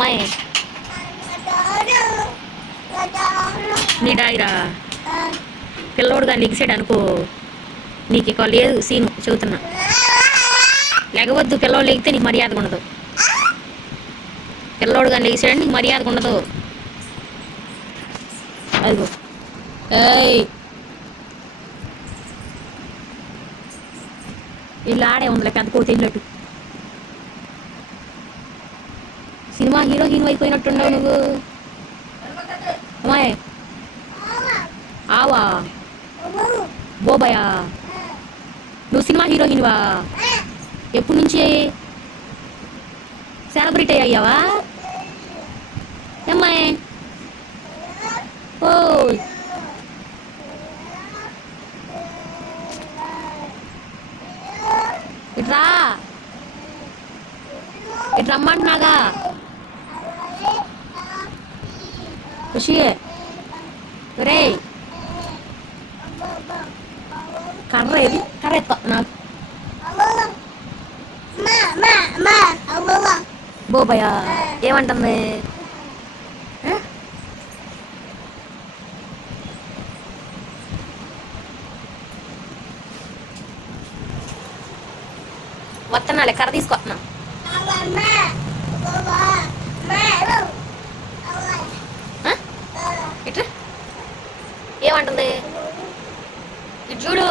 అమ్మాయి నీ డాయిరా పిల్లోడుగా లెగిసాడు అనుకో, నీకు ఇక లేదు సీను చెబుతున్నా. లెగవద్దు, పిల్లోడు లెగితే నీకు మర్యాద ఉండదు. పిల్లోడుగా లెగిసాడని నీకు మర్యాద ఉండదు. అదిగో ఏయ్, వీళ్ళు ఆడే ఉందిలే పెద్ద కోతి వెళ్ళినట్టు. సినిమా హీరోయిన్ అయిపోయినట్టుండవు నువ్వు. అమ్మాయి ఆవా బోబయా, నువ్వు సినిమా హీరోయిన్వా? ఎప్పటి నుంచి సెలబ్రిటీ అయ్యావా అమ్మాయి? ఓ ఇట్రా, ఇటు రమ్మంటున్నాగా. ఖుషి రే, కర్ర ఏది? కర్ర ఎత్తా నాకు. బోబయ్యా ఏమంటుంది? వస్తున్నాలే, కర్ర తీసుకొస్తున్నా. ఇట్లా ఏమంటుంది? ఇటు చూడు.